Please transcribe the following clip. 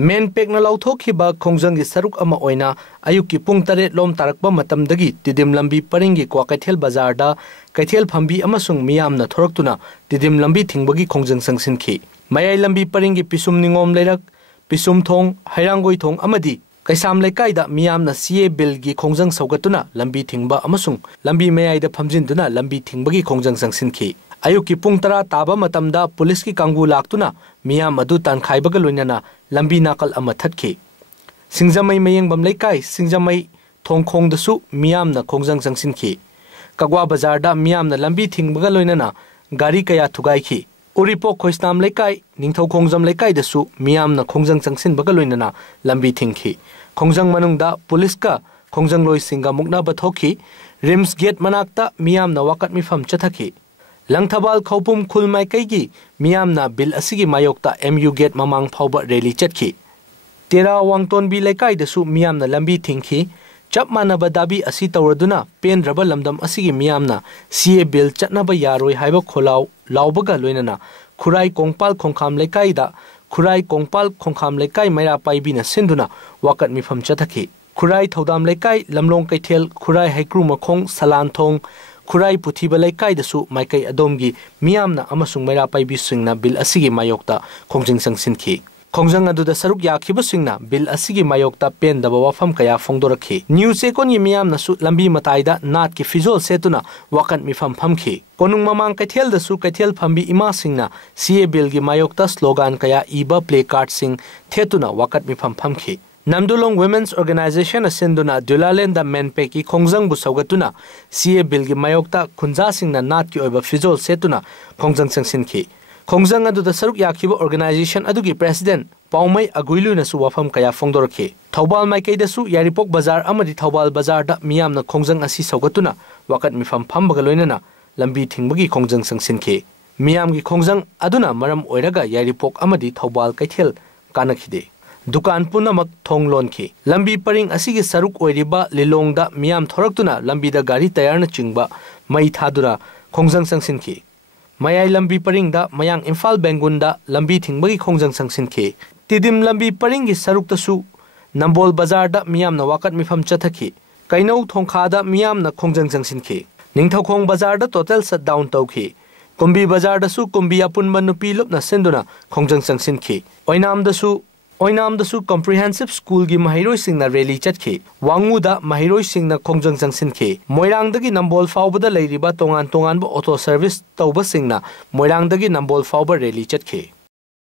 MANPAC na laothokkhiba Khongjang gi saruk ama oina Ayukki pung 8 lom tarakpa matamdagi Tiddim lambi paringi kwakeithel Bazaar da keithel phambi amasung meeyamna thoraktuna Tiddim lambi thingbagi Khongjang sangsinkhi mayai lambi paringi Pishum Ningom Leirak Pishum Thong Heirangoi Thong amadi Keisham Leikai da meeyamna CA bill gi Khongjang saugatuna lambi thingba amasung lambi mayai da phamjinduna lambi thingbagi Khongjang sangsinkhi Ayukki pung 10 taba matamda police ki kanggu laktuna miyam adu tankaibaga loinana lambi nakal ama thatki Singjamai Mayang Imphal Bengoon Singjamai Thongkhong dasu miyamna Khongjang sangsinkhi Kagwa Bazaar da miyamna lambi thingbaga loinana gari kaya thugaikhi Uripok Khoinam Leikai Ningthoukhongjam Leikai dasu miyamna Khongjang sangsinbaga loinana lambi thingkhi Khongjang manungda police ka Khongjang loi singa mukna bathokhi rims gate manakta miyamna wakat mifam chathaki Langthabal Khoupum khulmai kaigi meeyamna bill asigi mayokta MU gate mamang Phaoba rally chatki Tera Wangthonbi Leikai dasu meeyamna lambi thingkhi chap manaba dabi asi tawraduna pendraba lamdam asigi meeyamna CA bill chatnaba yaroi haiba kholau laubaga loinana Khurai Khoinam Leikai da Khurai Khoinam Leikai maira paibina sinduna wakat mifam chathaki Khurai Thoudam Leikai lamlong keithel Khurai Heikru makhong salan thong Khurai Puthiba Leikai dasu maikai adomgi meeyamna amasung maira paibi singna bill asigi mayokta Khongjang sangsinkhi Khongjang aduda saruk yakhiba singna bill asigi mayokta pendaba wafam kaya phongdorakhi news ekon gi meeyamna su lambi mataida nat ki fizol setuna wakan mifam phamkhi konung mamang keithel dasu keithel phambi ima singna CA bill gi mayokta slogan kaya iba play card sing thetuna wakat mifam phamkhi Namdulong Women's Organization asinduna Dewlahlane da MANPAC ki Khongjang bu saugatuna CA bill gi mayokta khunja singna nat ki oiba fizol setuna Khongjang sangsinkhi Khongjang adu da saruk yakhiba organization adugi president Phaomei Aguilu na su wafam kaya phongdorakhi Thoubal Maikai da su Uripok Bazaar amadi Thoubal Bazaar da meeyamna Khongjang asi saugatuna wakat mifam phambaga loinana lambi thingbagi Khongjang sangsinkhi meeyam gi Khongjang aduna maram oiraga Uripok amadi Thoubal keithel kanakhide Dukan punamak thong lonki lambi paring asigi saruk oiriba lilongda miyam thoraktuna lambi da gari tayarna chingba mai thadura Khongjang sangsinkhi mayai lambi paring da Mayang Imphal Bengoon da lambi thingbagi Khongjang sangsinkhi Tiddim lambi paring gi saruk tasu Nambol Bazaar da miyamna wakat mifam chathaki Kainau thongkha da miyamna Khongjang sangsinkhi Ningthoukhong Bazaar da total shutdown tawki Kumbi Bazaar da su kumbi apunba nupi lupna senduna Khongjang sangsinkhi Oinam dasu comprehensive school gi mahiroi singna rally chatki Wangu da mahiroi singna Khongjang sangsinkhi Moirang dagi Nambol Phaoba da leiriba tongan ba auto service tawba singna Moirang dagi Nambol Phaoba rally chatki